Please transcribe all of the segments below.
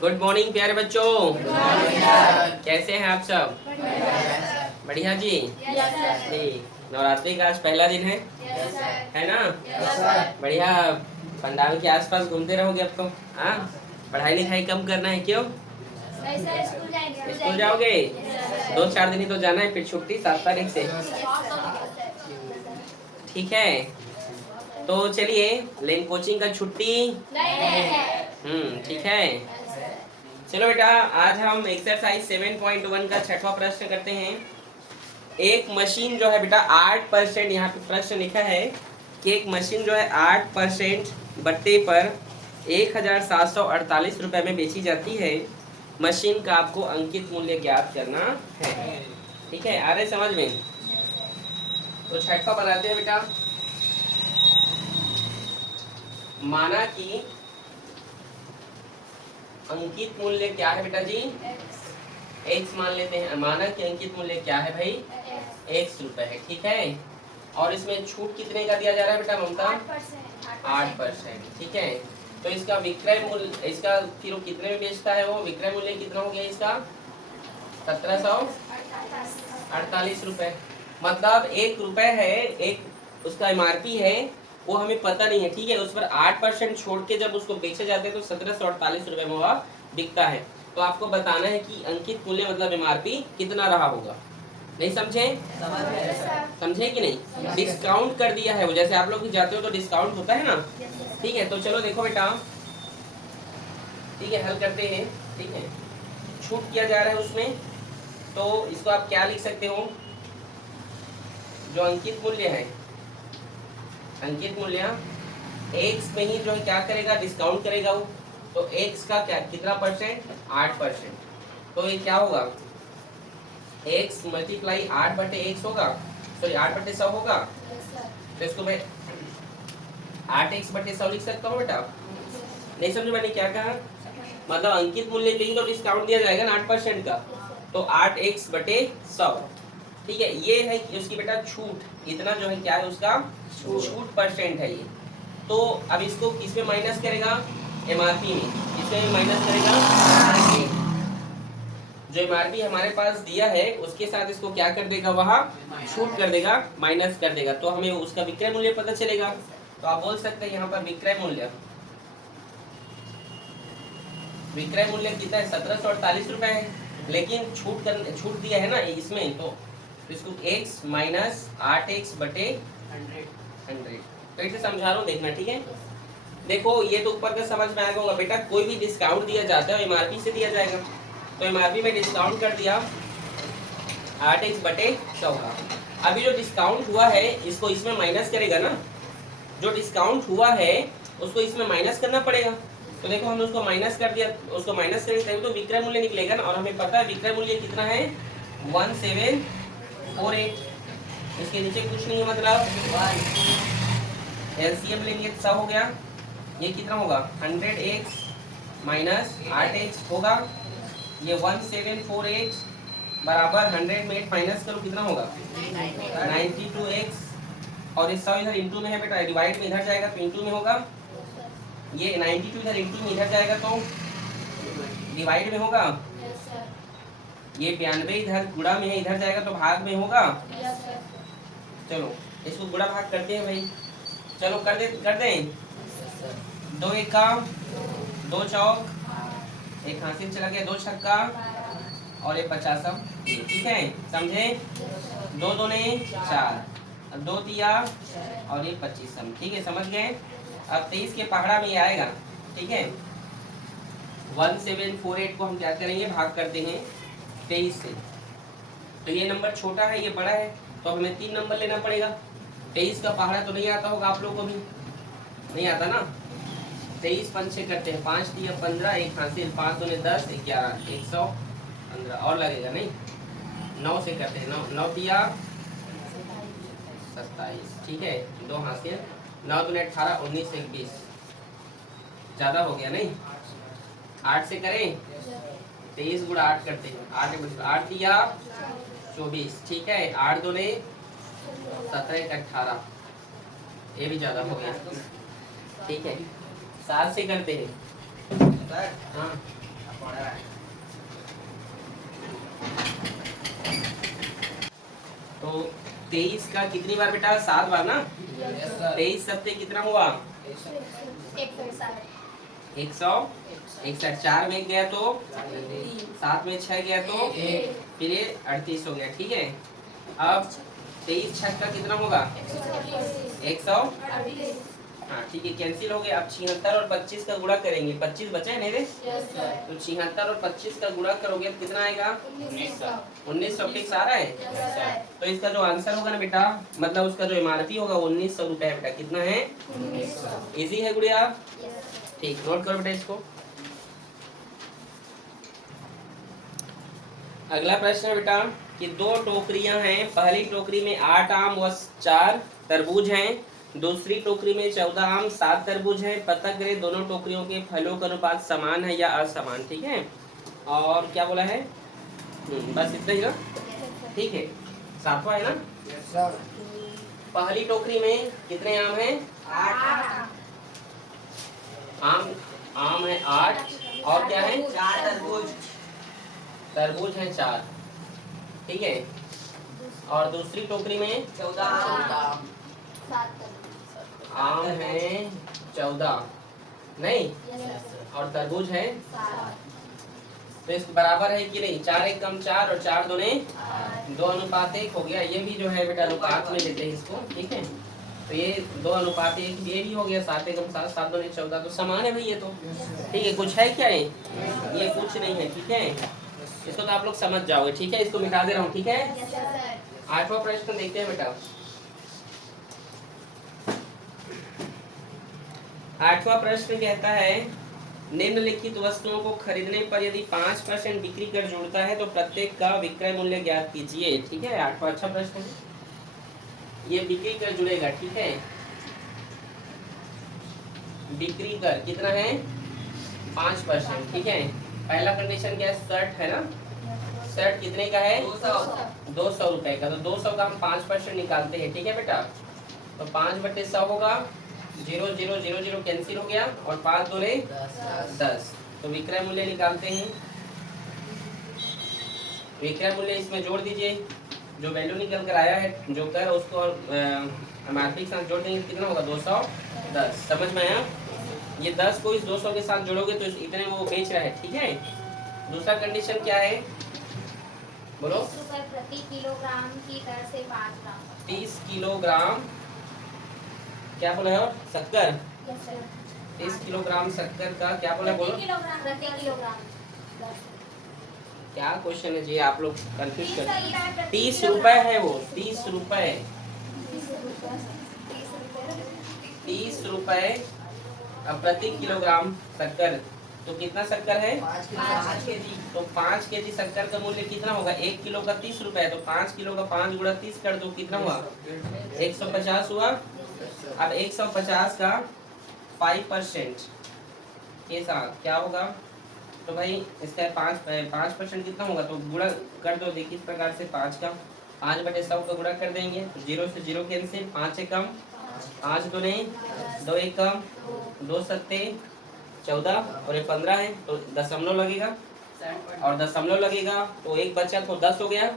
Good morning प्यारे बच्चों। कैसे हैं आप सब? बढ़िया जी। ठीक, नवरात्रि का आज पहला दिन है ना? बढ़िया। पंडाल के आसपास घूमते रहोगे अब तो। हाँ, पढ़ाई लिखाई कम करना है। क्यों? स्कूल जाओगे? 2-4 दिन ही तो जाना है, फिर छुट्टी 7 तारीख से। ठीक है, तो चलिए, लेन कोचिंग का छुट्टी ठीक है। चलो बेटा, आज हम एक्सरसाइज 7.1 का छठवां प्रश्न करते हैं। एक मशीन जो है बेटा 8%, यहाँ पे प्रश्न लिखा है कि एक मशीन जो है 8% बट्टे पर 1748 रुपए में बेची जाती है। मशीन का आपको अंकित मूल्य ज्ञात करना है। ठीक है, आ रहे समझ में? तो छठवा बनाते हैं बेटा। माना कि अंकित मूल्य क्या है बेटा जी? x मान लेते हैं। माना कि अंकित मूल्य क्या है भाई? x रुपए है। ठीक है, और इसमें छूट कितने का दिया जा रहा है बेटा ममता? 8%। ठीक है, तो इसका विक्रय मूल्य, इसका फिर वो कितने में बेचता है? वो विक्रय मूल्य कितना हो गया इसका? 1748 रुपए। मतलब 1 रुपए है, एक उसका MRP है, वो हमें पता नहीं है। ठीक है, उस पर 8% छोड़ के जब उसको बेचे जाते हैं तो 1748 रुपए में वह बिकता है। तो आपको बताना है कि अंकित मूल्य मतलब MRP कितना रहा होगा। नहीं समझे? समझे कि नहीं? डिस्काउंट कर दिया है वो, जैसे आप लोग भी जाते हो तो डिस्काउंट होता है ना। ठीक है, तो चलो देखो बेटा, ठीक है, हल करते हैं। ठीक है, छूट किया जा रहा है उसमें, तो इसको आप क्या लिख सकते हो? जो अंकित मूल्य है, अंकित मूल्य x में ही जो है क्या करेगा? डिस्काउंट करेगा वो। तो x का क्या कितना परसेंट? 8%। तो ये क्या होगा? x मल्टीप्लाई 8/x होगा, सॉरी 8/100 होगा। तो इसको मैं 8x/100 लिख सकता हूँ बेटा? नहीं समझे मैंने क्या कहा? मतलब अंकित मूल्य लेंगे तो डिस्काउंट दिया जाएगा ना 8% का, तो 8x/100। ठीक है, ये है कि उसकी बेटा छूट, इतना जो है क्या है उसका छूट परसेंट है ये। तो अब इसको किसमें माइनस करेगा? MRP में। किसमें माइनस करेगा? जो MRP हमारे पास दिया है उसके साथ इसको क्या कर देगा? वहाँ छूट कर देगा, माइनस कर देगा, तो हमें उसका विक्रय मूल्य पता चलेगा। तो आप बोल सकते हैं यहाँ पर विक्रय मूल्य, विक्रय मूल्य कितना है? 1748 रुपए है, लेकिन छूट दिया है ना इसमें, तो इसको x माइनस 8x/100। तो इसे समझा रहा हूँ, देखना। ठीक है, देखो ये तो ऊपर का समझ में आएगा होगा बेटा। कोई भी डिस्काउंट दिया जाता है MRP से दिया जाएगा, तो MRP में डिस्काउंट कर दिया 8x/100 का। अभी जो डिस्काउंट हुआ है इसको इसमें माइनस करेगा ना, जो डिस्काउंट हुआ है उसको इसमें माइनस करना पड़ेगा। तो देखो हमने उसको माइनस कर दिया, उसको माइनस करेंगे तो विक्रय मूल्य निकलेगा ना, और हमें पता है विक्रय मूल्य कितना है? 1748। इसके नीचे कुछ नहीं है, मतलब LCM लेंगे तो हो गया, ये कितना होगा? 100x माइनस 8x होगा। ये 1748 बराबर 100 में 8 माइनस करो, कितना होगा? 92x। और इस 100 इधर इंटू में है बेटा, डिवाइड में इधर जाएगा तो इंटू में होगा। ये 92 इधर इंटू में इधर जाएगा तो डिवाइड में होगा। ये 92 इधर गुणा में है, इधर जाएगा तो भाग में होगा। चलो इसको गुणा भाग करते हैं भाई। चलो कर दें। 2 एका 2 चौक, एक हासिल चला गया, 2 छक्का और ये 50। ठीक है, समझे? 2 दूने 4, 2 तिया और ये 25। ठीक है, समझ गए? अब 23 के पहाड़ा में ये आएगा। ठीक है, 1748 को हम क्या करेंगे? भाग करते हैं 23 से। तो ये नंबर छोटा है, ये बड़ा है, तो हमें 3 नंबर लेना पड़ेगा। 23 का पहाड़ा तो नहीं आता होगा आप लोगों को भी, नहीं आता ना। 23 5 करते हैं, 5 तिया 15, एक हासिल, 5 दूने 10, 11, 115 और लगेगा नहीं। 9 से करते हैं, 9 तिया 27। ठीक है, 2 हासिल, 9 दूने 18, 19 से 20, ज्यादा हो गया नहीं। 8 से करें, 23 गुणा 8 करते हैं, 8 तिया 24। ठीक है, 8 दूने 17, 18, ये भी ज्यादा हो गया। ठीक है, 7 से करते हैं। हाँ तो 23 का कितनी बार बेटा? 7 बार ना। 23 सत्ते कितना हुआ? 161। 4 में गया तो 7 में 6 गया तो फिर ये 38 हो गया। ठीक है, अब 23 छक्का कितना होगा? 100। हाँ ठीक है, कैंसिल हो गया। अब 76 और 25 का गुणा करेंगे। 25 बचा है नहीं रे? तो 76 और 25 का गुणा करोगे तो कितना आएगा? 1900 फिक्स आ रहा है। तो इसका जो आंसर होगा ना बेटा, मतलब उसका जो इमारती होगा 1900 रुपए बेटा। कितना है? 1900। इजी है गुड़िया? ठीक, नोट करो बेटा इसको। अगला प्रश्न है बेटा कि 2 टोकरियां हैं। पहली टोकरी में 8 आम व 4 तरबूज हैं। दूसरी टोकरी में 14 आम 7 तरबूज हैं। पता करें दोनों टोकरियों के फलों का अनुपात समान है या असमान। ठीक है, और क्या बोला है? बस इतना ही ना। ठीक है, 7वां है ना। पहली टोकरी में कितने आम हैं? 8 आम है 8 और क्या है? 4 तरबूज है 4। ठीक है, और दूसरी टोकरी में 14 आम है 14 नहीं, और तरबूज है 7। तो इस बराबर है कि नहीं? 4 एक कम 4 और 4 दूने 2 अनुपात 1 हो गया। ये भी जो है बेटा अनुपात में लेते हैं इसको। ठीक है, तो ये 2 अनुपात 1 ये भी हो गया। 7 एकम 7 7 दूने 14, तो समान है भाई ये तो। ठीक है, कुछ है क्या? ये कुछ नहीं है। ठीक है, इसको तो आप लोग समझ जाओगे। ठीक है, इसको मिटा दे रहा हूँ। ठीक है, 8वां प्रश्न देखते हैं बेटा। 8वां प्रश्न कहता है निम्नलिखित वस्तुओं को खरीदने पर यदि 5% बिक्री कर जुड़ता है तो प्रत्येक का विक्रय मूल्य ज्ञात कीजिए। ठीक है, 8वां अच्छा प्रश्न है। ये बिक्री कर जुड़ेगा। ठीक है, बिक्री कर कितना है? 5%। ठीक है, पहला कंडीशन क्या है? शर्ट है ना। शर्ट कितने का है? 200 रुपए का। तो 200 का हम 5% निकालते हैं। ठीक है बेटा, तो 5/100 होगा। 0 0 0 0 कैंसिल हो गया और 5 दूने 10। तो विक्रय मूल्य निकालते हैं। विक्रय मूल्य इसमें जोड़ दीजिए। जो वैल्यू निकल कर आया है जो कर उसको एमआरपी के साथ जोड़ देंगे। कितना होगा? 210। समझ में आया? ये 10 को इस 200 के साथ जोड़ोगे तो इतने वो बेच रहा है। ठीक है, दूसरा कंडीशन क्या है? बोलो। 30 रुपए प्रति किलोग्राम की दर से 5 ग्राम। 30 किलोग्राम क्या बोला है? शक्कर। 30 किलोग्राम शक्कर का क्या बोला? बोलो। प्रति किलोग्राम। क्या क्वेश्चन है जी? आप लोग कंफ्यूज कर। 30 रुपए है वो। 30 रुपए 30 रुपए अब प्रति किलोग्राम शक्कर। तो कितना शक्कर है? 5 केजी। तो 5 केजी शक्कर का मूल्य कितना होगा? 1 किलो का 30 रुपए है। तो 5 किलो का 5 गुणा 30 कर दो। कितना हुआ? 150 हुआ। अब 150 का 5% के साथ क्या होगा? तो भाई इसका 5% कितना होगा? तो गुणा कर दो। देखिए इस प्रकार से 5 का 5/100 का गुणा कर देंगे। 0 से 0 कैंसिल। 5 से कम 5 दूने 2 एक कम 2 सत्ते 14 और ये 15 है तो दशमलव लगेगा और दशमलव लगेगा तो एक बचा तो 10 हो गया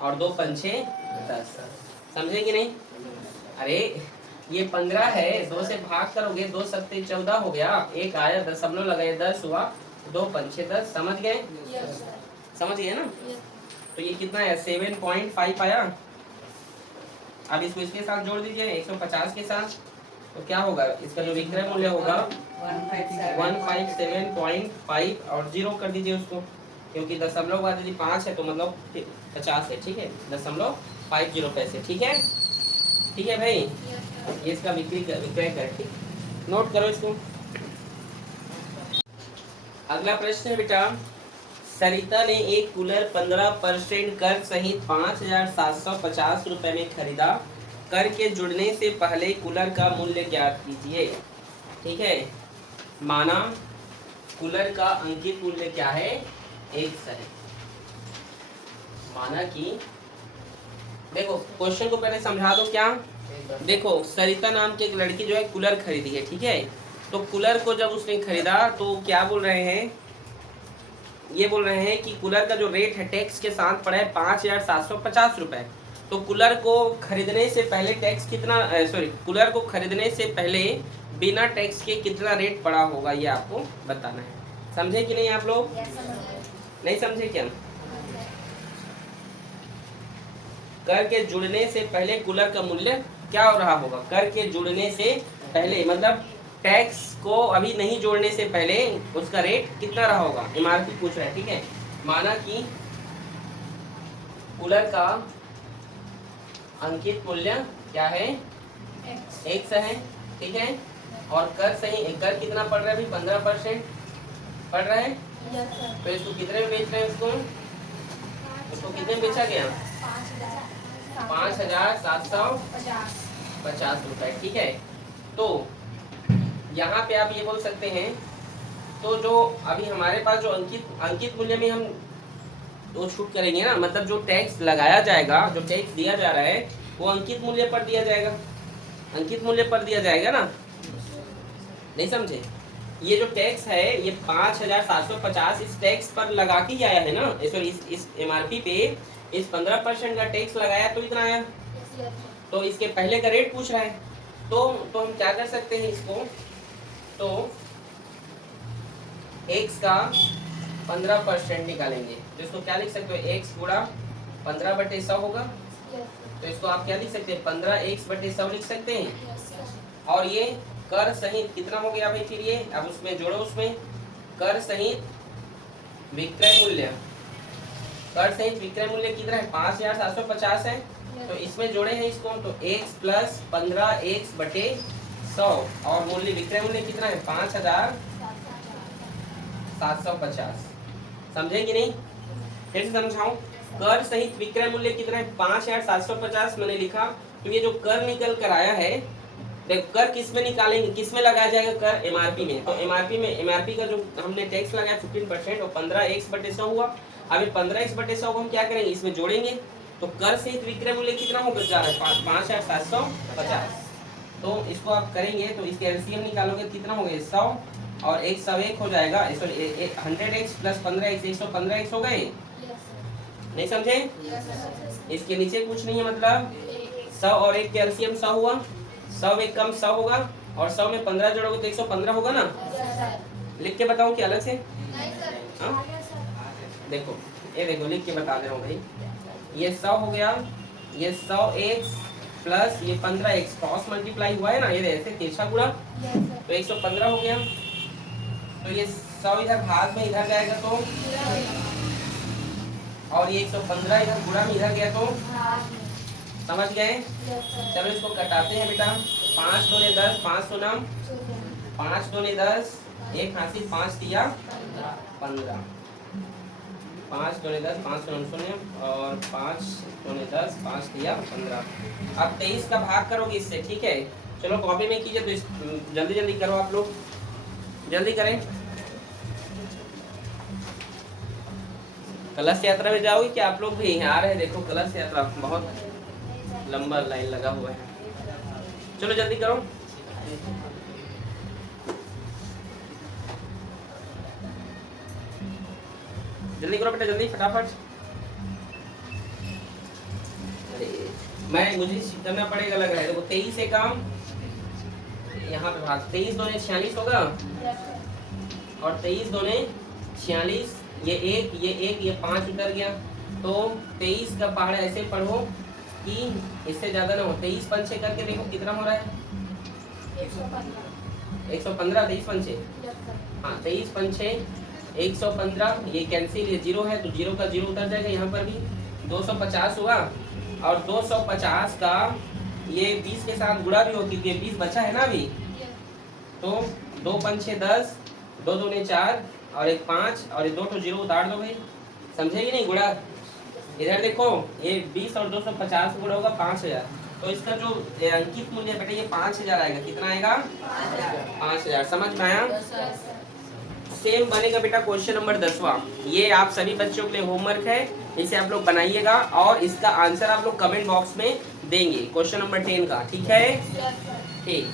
और 2 पंचे 10। समझे कि नहीं? अरे ये 15 है, 2 से भाग करोगे 2 सत्ते 14 हो गया। एक आया दशमलव लगाए 10 हुआ। 2 पंचे 10। समझ गए? समझ गए ना? तो ये कितना है? 7.5 आया। अब इसको इसके साथ जोड़ दीजिए 150 के साथ। तो क्या होगा? इसका जो विक्रय मूल्य होगा 157.5 और 0 कर दीजिए उसको, क्योंकि दशमलव बाद यदि 5 है तो मतलब 50 है। ठीक है, 0.50 पैसे। ठीक है, ठीक है भाई, ये इसका विक्रय कर। ठीक, नोट करो इसको। अगला प्रश्न है बेटा, सरिता ने एक कूलर 15% कर सहित 5,750 रुपए में खरीदा। कर के जुड़ने से पहले कूलर का मूल्य ज्ञात कीजिए। ठीक है, माना कूलर का अंकित मूल्य क्या है? 100 है। माना कि देखो क्वेश्चन को पहले समझा दो। क्या देखो, सरिता नाम की एक लड़की जो है कूलर खरीदी है। ठीक है, तो कूलर को जब उसने खरीदा तो क्या बोल रहे हैं? ये बोल रहे हैं कि कूलर का जो रेट है टैक्स के साथ पड़ा है 5,750 रुपए। तो कूलर को खरीदने से पहले टैक्स कितना, सॉरी, कूलर को खरीदने से पहले बिना टैक्स के कितना रेट पड़ा होगा ये आपको बताना है। समझे कि नहीं आप लोग? नहीं समझे क्या? कर के जुड़ने से पहले कूलर का मूल्य क्या हो रहा होगा? कर के जुड़ने से पहले मतलब टैक्स को अभी नहीं जोड़ने से पहले उसका रेट कितना रहा होगा, एमआरपी पूछ रहा है। ठीक है, माना कि कूलर का अंकित मूल्य क्या है, एक्स है, ठीक है, और कर सही, कर कितना पड़ रहा है अभी? 15% पड़ रहा है। तो इसको कितने में बेच रहे हैं? उसको कितने में बेचा गया? 5,750 रुपए। ठीक है, तो यहाँ पे आप ये बोल सकते हैं, तो जो अभी हमारे पास जो अंकित मूल्य में हम वो छूट करेंगे ना, मतलब जो टैक्स लगाया जाएगा, जो टैक्स दिया जा रहा है वो अंकित मूल्य पर दिया जाएगा, अंकित मूल्य पर दिया जाएगा ना। नहीं समझे? ये जो टैक्स है ये 5,750 इस टैक्स पर लगा के आया है ना, सॉरी इस एमआरपी पे इस 15% का टैक्स लगाया तो इतना आया। तो इसके पहले का रेट पूछ रहा है, तो हम क्या कर सकते हैं इसको, तो x का 15% निकालेंगे, तो इसको क्या लिख सकते हो? x गुणा 15/100 होगा। तो इसको आप क्या लिख सकते हैं? 15x/100 लिख सकते हैं। और ये कर सहित कितना हो गया भाई? फिर ये अब उसमें जोड़ो, उसमें कर सहित विक्रय मूल्य, कर सहित विक्रय मूल्य कितना है? 5,750 है। तो इसमें जोड़े हैं इसको, तो x प्लस 15x/100 और मूल्य विक्रय मूल्य कितना है? 5,750। समझे कि नहीं? फिर से समझाऊं, कर सहित विक्रय मूल्य कितना है? 5,750 मैंने लिखा। तो ये जो कर निकल कर आया है, देखो कर किस में निकालेंगे, किस में लगाया जाएगा? कर एमआरपी में। तो एमआरपी का जो हमने टैक्स लगाया 15% और 15x/100 हुआ। अभी 15x/100 को हम क्या करेंगे? इसमें जोड़ेंगे। तो कर सहित विक्रय मूल्य कितना होकर जा रहा है? 5,750। तो इसको आप करेंगे तो इसके एलसीएम निकालोगे, कितना हो गया? 100 और 101 हो जाएगा। 100x प्लस 15x 115x हो गए। नहीं समझे? इसके नीचे कुछ नहीं है, मतलब 100 और 1 के एलसीएम 100 हुआ, 100 एक कम 100 होगा, और 100 में 15 जोड़ोगे तो 115 होगा ना। लिख के बताऊं कि अलग से? देखो ये देखो लिख के बता दे रहा हूँ भाई। ये 100 हो गया, ये 100x प्लस ये 15x क्रॉस मल्टीप्लाई हुआ है ना, ये ऐसे तिरछा गुणा, तो 115 हो गया। तो ये 100 इधर भाग में इधर जाएगा तो, और ये 115 इधर गुणा में इधर गया तो, समझ गए? चलो इसको कटाते हैं बेटा। 5 दूने 10, 5 सोना 5 दूने 10, एक हासिल 5 दिया 15, 5 दूने 10, 5 शून्य और 5 दूने 10, 5 दिया 15। अब 23 का भाग करोगे इससे, ठीक है? चलो कॉपी में कीजिए, तो जल्दी जल्दी करो आप लोग, जल्दी करें। कलश यात्रा में जाओगे कि आप लोग भी आ रहे हैं? देखो कलश यात्रा बहुत लंबा लाइन लगा हुआ है, चलो जल्दी करो। जल्दी करो बेटा, जल्दी फटाफट। मुझे करना पड़ेगा लग रहा है। देखो 23 से काम यहाँ पे भाग, 23 दूने 46 होगा, और 23 दूने 46, ये 1 ये 5 उतर गया। तो 23 का पहाड़ ऐसे पढ़ो कि इससे ज्यादा ना हो। 23 पंचे करके देखो कितना हो रहा है? 115। 23 पंचे, हाँ 23 पंचे 115, ये कैंसिल, ये 0 है तो 0 का 0 उतर जाएगा। यहाँ पर भी 250 हुआ, और 250 का ये 20 के साथ गुणा भी हो, क्योंकि 20 बचा है ना अभी। तो 2 पंचे 10, 2 दूने 4 और 1 5, और ये 2 तो 0 उतार दो भाई। समझे कि नहीं? गुणा इधर देखो, ये 20 और 250 गुणा होगा 5000। तो इसका जो अंकित मूल्य बेटा ये 5000 आएगा। कितना आएगा? 5000। समझ में आया? सेम बनेगा बेटा क्वेश्चन नंबर 10वां। ये आप सभी बच्चों के लिए होमवर्क है, इसे आप लोग बनाइएगा और इसका आंसर आप लोग कमेंट बॉक्स में देंगे, क्वेश्चन नंबर 10 का। ठीक है? ठीक।